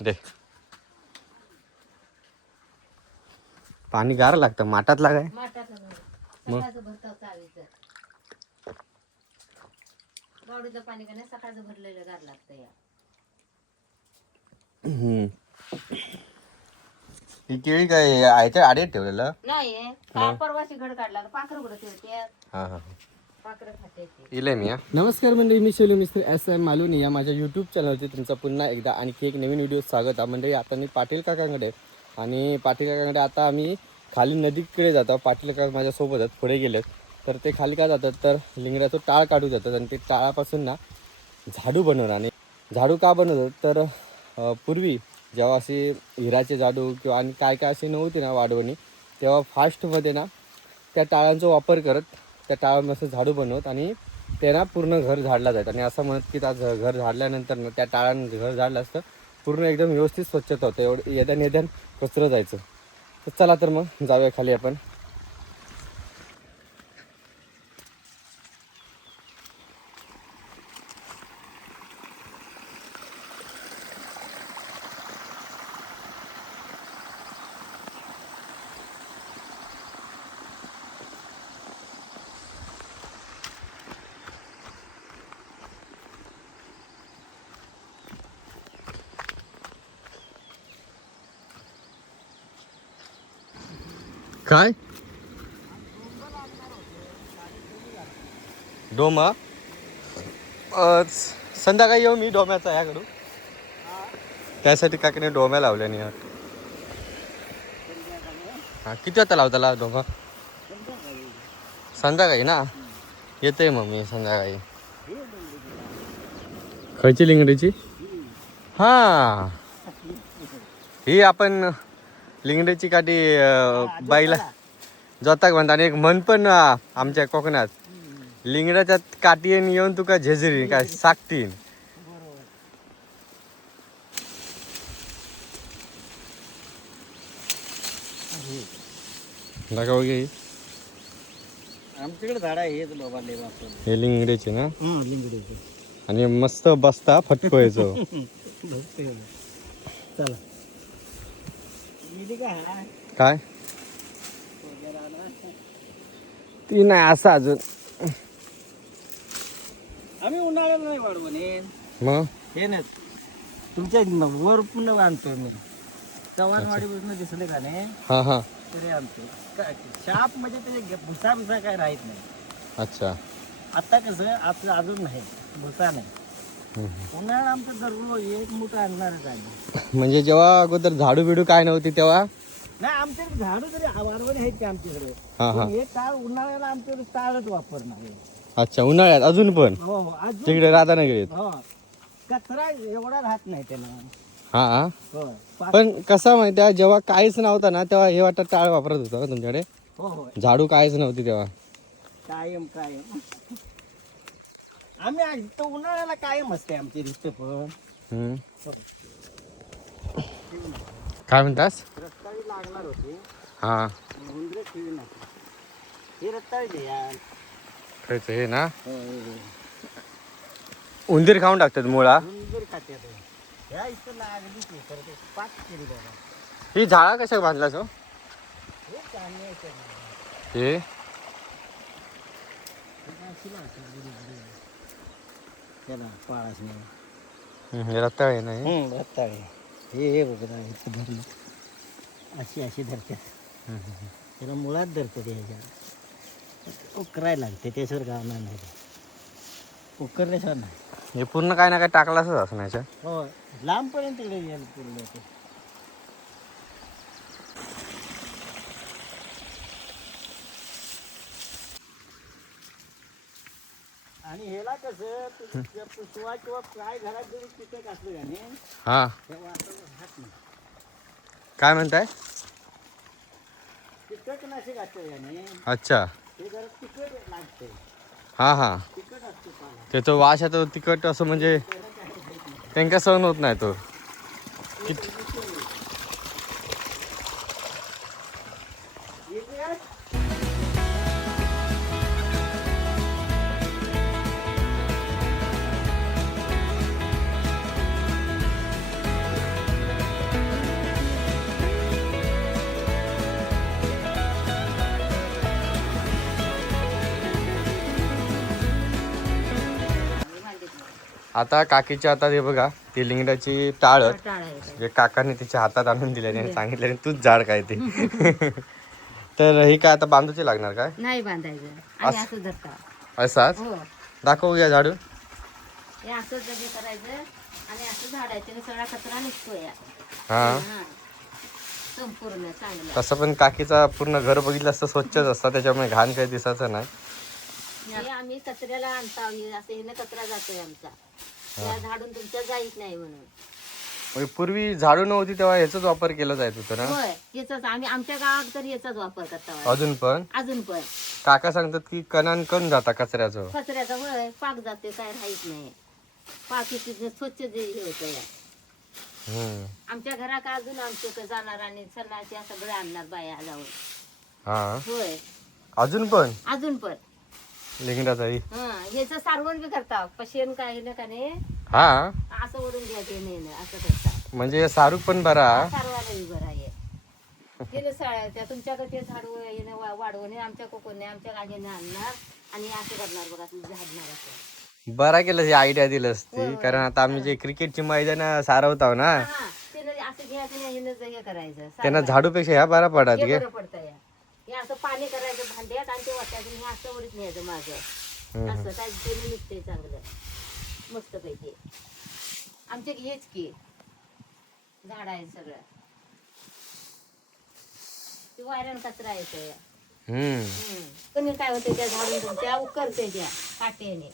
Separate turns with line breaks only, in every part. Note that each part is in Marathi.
दे. पाणी गार लागतं माठात लागाय?
माठात सकाळचं भरतं चावीचं. गावडीचं पाणी का नाही सकाळचं भरलेलं गार लागतं या.
ही केळी काय आयच्या आडीत ठेवलेलं?
नाही काय परवाशी घड काढला पाखरं कुठं ठेवते
हा हा. इले मी नमस्कार मंडळी मी शैलू मिस्त्री एस एम मालुनी. या माझ्या यूट्यूब चॅनलवरती तुमचं पुन्हा एकदा आणखी एक नवीन व्हिडिओ स्वागत आहे. मंडळी आता मी पाटील काकांकडे आणि पाटील काकांकडे आता आम्ही खाली नदीकडे जातो. पाटील काका माझ्यासोबत आहेत पुढे गेलेत. तर ते खाली काय जातात? तर लिंगडाचं टाळ काढू जातात आणि ते टाळापासून ना झाडू बनवणार. आणि झाडू का बनवतात? तर पूर्वी जेव्हा असे हिराचे झाडू किंवा आणि काय काय असे नव्हते ना वाढवणी तेव्हा फास्टमध्ये ना त्या टाळांचा वापर करत त्या टाळामध्ये झाडू बनवत आणि त्यांना पूर्ण घर झाडला जात. आणि असं म्हणत की त्या घर झाडल्यानंतर ना त्या टाळां घर झाडलं असतं पूर्ण एकदम व्यवस्थित स्वच्छता होतं. एवढं येद्यान येद्यान कचरं जायचं. तर चला तर मग जाऊया खाली आपण. काय? डोमा? संध्याकाळी येऊ मी डोम्याचा याकडून. त्यासाठी काकीने डोम्या लावल्या नाही हा किती वाजता लावताला डोमा? संध्याकाळी ना? येते मग मी संध्याकाळी. खयची लिंगडीची? हा. ही आपण लिंगड्याची काठी अं, बाईला जोताक म्हणता आणि एक म्हण पण आमच्या कोकणात. लिंगड्याच्या काठी आणि येऊन तुका झेजरी काय
आमच्याकडे झाड आहे हेच लय वापर
हे लिंगड्याचे ना? आणि मस्त बसता फटकोयचो
चला गेली का हा?
काय? ती नाही असं अजून.
आम्ही उन्हाळ्याला नाही वाढवून हे
मग?
हे नाही. तुमच्या न- वर पुन्हा आणतो मी चव्हाणवाडीपासून दिसले का नाही?
हा हा.
तरी आणतो. शाप म्हणजे त्याचे भुसा भुसा काय राहत नाही.
अच्छा.
आता कसं आपलं अजून नाही. भुसा नाही.
हम्म.
उन्हाळा आमचं दररोज एक मोठा आणणारच आहे.
म्हणजे जेव्हा अगोदर झाडू बिडू काय नव्हती तेव्हा?
नाही आमच्याकडे झाडू तरी वाढवणे आहेत की आमच्याकडे.
हा हा.
पण हे टाळ उन्हाळ्याला आमच्याकडे टाळच वापरणं आहे.
अच्छा उन्हाळ्यात? अजून पण?
हो हो अजून
तिकडे राधानगरीत?
हो. कचरा एवढा राहत नाही त्यानं
हा
हो. पा-
पण कसं माहिती आहे जेव्हा काहीच नव्हतं ना तेव्हा हे वाटत टाळ वापरत होतं का तुमच्याकडे?
हो हो.
झाडू काहीच नव्हती तेव्हा.
कायम कायम. आम्ही आज तो उन्हाळ्याला कायम असते आमची रिक्त पण.
हम्म. काय म्हणतास?
रस्ताळी लागणार होती.
हा.
उंदरे ठेवी नका. हे रस्ताळी दे यार.
खायचं हे ना?
हो, हो, हो.
उंदीर खाऊन टाकतात मुळा.
उंदीर खाते ते ह्या इथं लागली की तर ते पाच केली बाबा.
ही झाडा कशा बांधलास हो?
हे चांगले
हे?
त्याला पाळाच नाही.
हम्म, हे रताळ आहे ना हे?
हे हे बघ ना इथं धरली. अशी अशी धरतात त्याला मुळात धरते ते ह्याच्या उकरायला लागते त्याच्यावर गावणार नाही उकरल्याशिवाय नाही.
हे पूर्ण काय ना काय टाकलाच असं ना याच्यात?
हो लांबपर्यंत तिकडे यायला पूर्ण ते. आणि ह्याला कसं तुम्ही पुसवा किंवा काय घरात जरी कीटक असलं का नाही
हा.
राहत
काय म्हणताय?
कीटकनाशक असतं का नाही
अच्छा.
ते जरा तिखट लागते.
हा हा.
तिखट असतो पाला.
त्याचं वास येतो तिखट असं म्हणजे त्यांका सहन होत नाही तो. कित आता काकीच्या हातात हे बघा ती लिंगडाची टाळ जे काकाने तिच्या हातात आणून दिले आणि सांगितले तूच झाड काय ते? तर ही काय आता बांधूची लागणार काय?
नाही बांधायचं. आणि असं
असाच?
हो.
दाखवू या
हे असं जगे करायचं आणि असं झाडायचं आणि सगळा कचरा निघतो या
हा.
हा. संपूर्ण चांगलं.
तसं पण काकीचा पूर्ण घर बघितलं असतं स्वच्छच असतं त्याच्यामुळे घाण काही दिसायचं नाही.
हे आम्ही कचऱ्याला आणता हे असं हिनं कचरा जातोय आमचा. त्या झाडून तुमच्या जाईत नाही म्हणून.
म्हणजे पूर्वी झाडू नव्हती तेव्हा ह्याचाच वापर केला जायत होतं ना?
होय याचाच आम्ही आमच्या गावात तर याचाच वापर करता
अजून पण?
अजून पण.
काका सांगतात की कणान कण जाता कचऱ्याचं.
कचऱ्याचा होय पाक जाते काय राहत नाही. पाकीची जे स्वच्छ जे हे होतं या
हम्म.
आमच्या घरात अजून आमच्या जाणार आणि सणाच्या सगळं आणणार बाया जाऊन.
हा.
होय.
अजून पण?
अजून पण.
लिंगडाचा ही
हा याचं सारवण बी करता पशेन काय ना का नाही?
हा.
असं ओढून घ्यायचं नाही ना असं करता
म्हणजे सारूक पण बरा.
सारवायला बी बरं आहे. गेलं त्या तुमच्याकडे ते झाडू येणं वा- वाढवणे आमच्या कोकोने आमच्या गाडीने आणणार आणि असं करणार बघा तुम्ही झाडणार असं.
बरा केलं ही आयडिया दिलंस ती कारण आता आम्ही जे क्रिकेटची मैदान सारवतो ना
हा तिनं असं घ्यायचं नाही हिनं हे करायचं.
त्यांना झाडूपेक्षा ह्या बरा पडत
हे
गे.
बरं पडतं या. हे असं पाणी करायचं भांड्यात आणि ते वाटायचं हे असं वरच न्यायचं माझं असं काय तेल निघतंय चांगलं. मस्त पैकी आमच्या हेच की झाड आहे सगळं. ते वायरन कचरा या
हम्म
कमी काय होते त्या झाडून तुमच्या उकरते त्या काट्याने.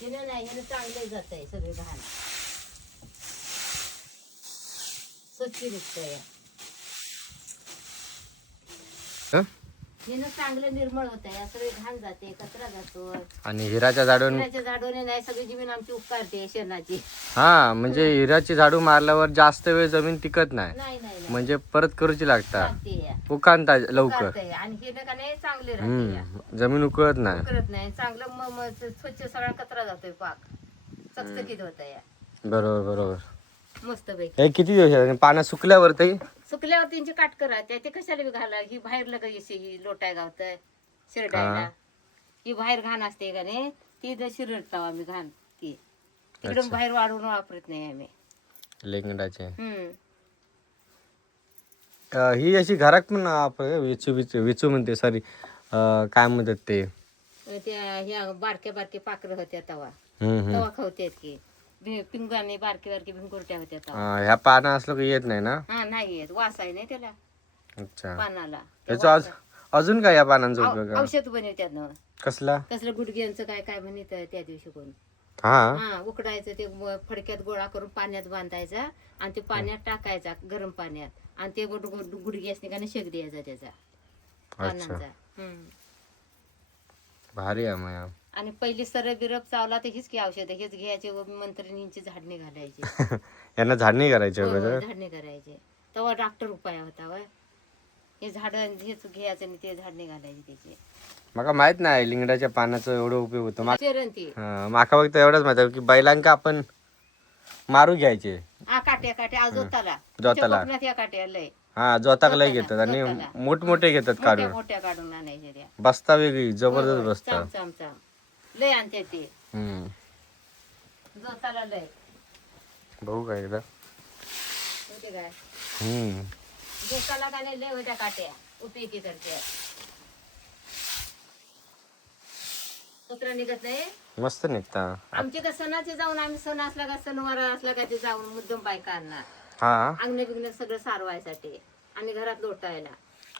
तिने नाही ह्यानं चांगलं जात आहे सगळे घाण. स्वच्छ निघतं या
हं?
हिनं चांगलं निर्मळ होत आहे सगळे घाण जाते कचरा जातो.
आणि हिराच्या झाडून
हिराच्या झाडोने नाही सगळी जमीन आमची उपकारते शेणाची.
हा म्हणजे हिराची झाडू मारल्यावर जास्त वेळ जमीन टिकत नाही.
नाही नाही नाही.
म्हणजे परत करूची लागता.
लागते या.
उकांता लवकर.
आणि हे नाही चांगले राहते या.
हम्म जमीन उकळत नाही.
करत नाही. चांगलं म- म- स्वच्छ सगळा कचरा जातोय पाक. चकचकीत होत या.
बरोबर बरोबर.
मस्त पैकी
हे किती दिवस झाले? पाण्यात सुकल्यावर ते?
सुकल्यावर त्यांची काट करा. त्या ते कशाला बी घाला? ही बाहेर लग ही लोटाय गावत शिरडायला. ही. बाहेर घाण असते का नाही? ती इथं शिरडतो आम्ही घाण. ती. तिकडून बाहेर वाढवून वापरत नाही आम्ही.
लेंगडाचे.
हम्म.
अं, ही अशी घरात पण आपण विचू विचू विचू म्हणते सॉरी काय म्हणतात ते?
त्या ह्या बारक्या बारक्या पाखरं होत्या तवा.
हम्म, हम्म.
तवा खावत्यात की. भि- पिंगाने बारके बारके भिंकुरट्या होत्या
अं, ह्या पानं असलं की येत नाही ना?
हा नाही येत. वास आहे नाही त्याला.
अच्छा.
पानाला.
त्याचं अज- अजून काय या पानांचा उपयोग? आहे?
औषध बनवत्यात ना.
कसला?
कसलं गुडघ्यांचं काय काय म्हणत त्या दिवशी कोण?
हा.
हा उकडायचं ते फडक्यात गोळा करून पाण्यात बांधायचा आणि ते पाण्यात टाकायचा गरम पाण्यात. आणि ते गुड गुड- गुडघे असते का नाही शेक द्यायचा त्याचा.
अच्छा.
पानांचा. हम्म.
भारी आहे मग
आणि पहिली सरळ बिरप चावला तर हीच की औषध हेच घ्यायचे व मंत्रिणींची झाडणी घालायची.
यांना झाडणी करायची अगोदर?
झाडणी करायचे. तेव्हा डॉक्टर उपाय होता वय हे झाड हेच घ्यायचं आणि ते झाडणी घालायची त्याची.
माका माहीत नाही लिंगडाच्या पानाचा एवढा उपयोग होतो. मा- हा, माका फक्त एवढंच माहीत आहे की बैलांका आपण मारू घ्यायचे.
काट्या काट्या जोताला.
जोताला.
तुमच्या कोकणात या काट्या लय.
हा जोताक लय
जोताला,
घेतात आणि
जोताला.
मोठमोठे घेतात
मोठ्या
काढून.
मोठ्या काढून आणायच्या त्या.
बसता वेगळी जबरदस्त बसता.
चाम चाम चाम. लय आणते ते.
हम्म.
जोताला लय.
बघू काय एकदा.
होते काय?
हम्म.
जोताला का नाही लय होत्या काट्या. उपयोगी करते कुत्रा निघत नाही.
मस्त निघता.
आमचे का सणाचे जाऊन आम्ही सण असला का सणवार असला का ते जाऊन मुद्दम बायका आणणार.
हा?
अंगण बिग्न सगळं सारवायसाठी आणि घरात लोटायला.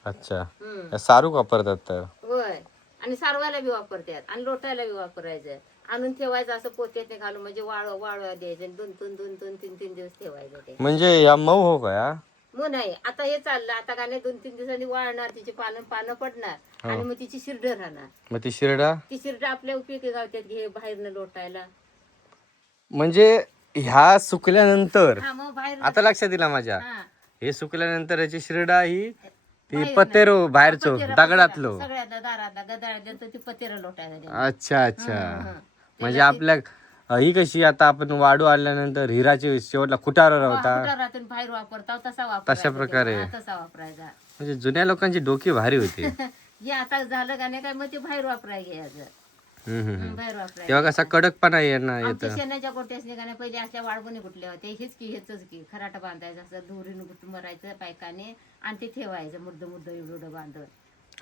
अच्छा.
हम्म.
सारू वापरतात तर?
होय. आणि सारवायला बी वापरतात आणि लोटायला बी वापरायचं. आणून ठेवायचं असं पोत्यात घालून म्हणजे वाळ वाळवा द्यायचं आणि दोन दोन दोन दोन तीन तीन दिवस ठेवायचं ते.
म्हणजे या मऊ हो का
मग नाही. आता हे चाललं आता का नाही दोन तीन दिवसांनी वाळणार तिची पानं पानं पडणार आणि मग तिची शिरड राहणार.
मग ती शिरडा?
ती शिरड आपल्या उपयोगी गावत्यात घे बाहेरनं लोटायला.
म्हणजे ह्या सुकल्यानंतर
हा मग बाहेर
आता लक्षात दिला माझ्या.
हा.
हे सुकल्यानंतर याची शिरडा ही ती. पतेरो बाहेरचो दगडातलो
ती पतेरा लोटायला.
अच्छा अच्छा. म्हणजे आपल्या ही कशी आता आपण वाढू आणल्यानंतर हिराची शेवटला खुटारा होता
बाहेर वापरता तसा
तशा प्रकारे.
तसा वापरायचा
म्हणजे जुन्या लोकांची डोकी भारी होती
हे आता झालं का नाही काय मग ते बाहेर वापरायला घ्यायचं. बाहेर वापरायचं
तेव्हा कसा कडकपणा येणार
आमच्या
येतं.
शेणाच्या गोट्यास निघाने पहिले असल्या वाळवणी कुठल्या होत्या? हेच की हेच की. खराटा बांधायचं असं दोरीनं गुटून मरायचं पायकाने आणि ते ठेवायचं मुर्द मुर्द एवढं बांधून.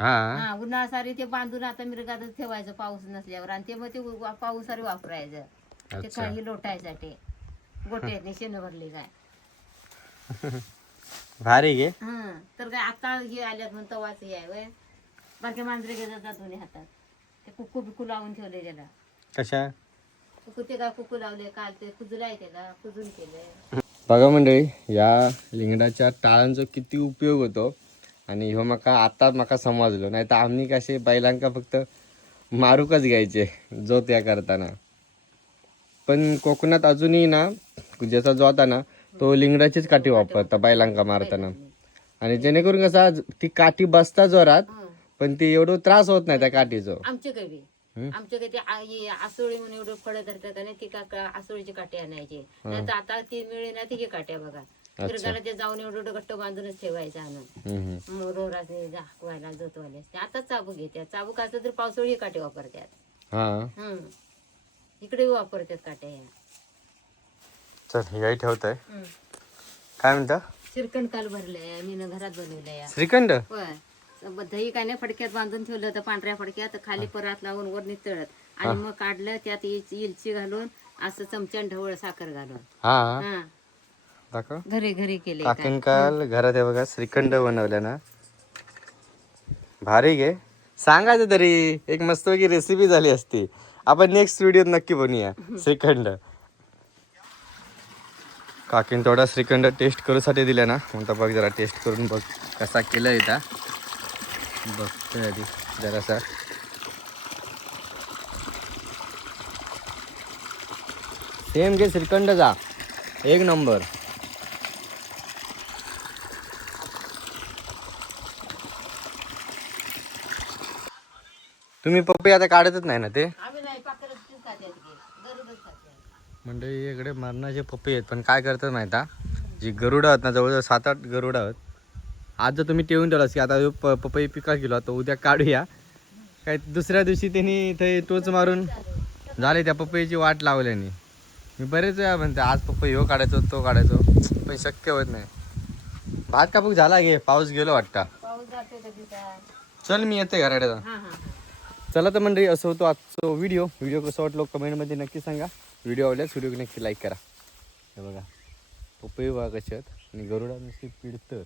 हा.
हा उन्हाळा सारी ते बांधून आता मिरगातच ठेवायचं पाऊस नसल्यावर आणि ते मग ते वा- पाऊस सारी वापरायचं. ते
अच्छा.
काही लोटायसाठी. गोट्यात शेण भरले काय?
भारी
हं तर काय आता हे आल्यात म्हणून तवाच हे आहे वय बाकी मांजरे घेतात जातात दोन्ही हातात? ते कुकू बिकू लावून ठेवले त्याला.
कशा?
कुकू ते काय कुकू लावले? काल ते कुजलाय त्याला कुजून केलंय
बघा मंडळी या लिंगडाच्या टाळांचा किती उपयोग होतो. आणि ह्यो माका आता माका समजलो. नाही तर आम्ही कसे बैलांका फक्त मारूकच घ्यायचे जो त्या करताना. पण कोकणात अजूनही ना ज्याचा जो होता ना तो लिंगडाचीच काठी वापरता बैलांका मारताना. आणि जेणेकरून कसा ती काठी बसता जोरात. पण ती एवढं त्रास होत नाही त्या काठीचं.
आमच्याकडे बी.
हं?
आमच्याकडे ते आ- हे आसोळी म्हणून एवढं फळ धरतात आणि ती का का- आसोळीची काठी आणायची. नाही तर आता ती मिळे ना ती हे काट्या बघा मिरगाला ते जाऊन एवढं एवढं घट्ट बांधूनच ठेवायचं आणून.
हम्म, हम्म.
दाखवायला जोतवायला. असते आता चाबूक घेतात. चाबूक असलं तर पावसाळी ही काटे वापरतात.
हा.
हं. इकडे वापरतात काट्या ह्या
चल याही ठेवतंय.
हं.
काय म्हणता?
शिरकण काल भरलंय मी घरात बनवलंय या.
श्रीखंड?
होय. दही काय नाही फडक्यात बांधून ठेवलं तर पांढऱ्या फडक्यात खाली परात लावून वर नितळत. आणि मग काढलं त्यात इल- इलची घालून असं चमच्यान ढवळ साखर घालून.
हा.
हा.
दाखव.
घरी घरी केले
काकीन काल घरात आहे बघा श्रीखंड बनवल्या ना. भारी गे. सांगायचं तरी एक मस्तपैकी रेसिपी झाली असती. आपण नेक्स्ट व्हिडिओत नक्की बनवूया श्रीखंड. काकीन थोडा श्रीखंड टेस्ट करूसाठी दिला ना. म्हणता बघ जरा टेस्ट करून बघ कसा केला इथं. बघतोय आधी जरासा. सेम घे श्रीखंड जा. एक नंबर. तुम्ही पप्पी आता काढतच नाही ना ते? मंडळी इकडे मरणाचे पप्पी आहेत पण काय करतात माहिती? जी गरुडं आहेत ना जवळजवळ सात आठ गरुडं आहेत. आज जर तुम्ही ठेवून ठेवलास की आता प पपई पिका गेलो तर उद्या काढूया. काय दुसऱ्या दिवशी त्यांनी इथे टोच मारून झाले त्या पपईची वाट लावल्याने. मी बरेच वेळा म्हणते आज पपई ह्यो काढायचो तो काढायचो. पण शक्य होत नाही. भात कापूक झाला गे? पाऊस गेलो वाटता. चल मी येते घराकडे.
हा हा हा.
चला तर मंडळी असं होतो आजचा व्हिडिओ. व्हिडिओ कसं वाटलो कमेंटमध्ये नक्की सांगा. व्हिडिओ आवडल्यास व्हिडिओ नक्की लाईक करा. हे बघा पपई बघा कशी आहेत. आणि गरुडा नुसती पिडतं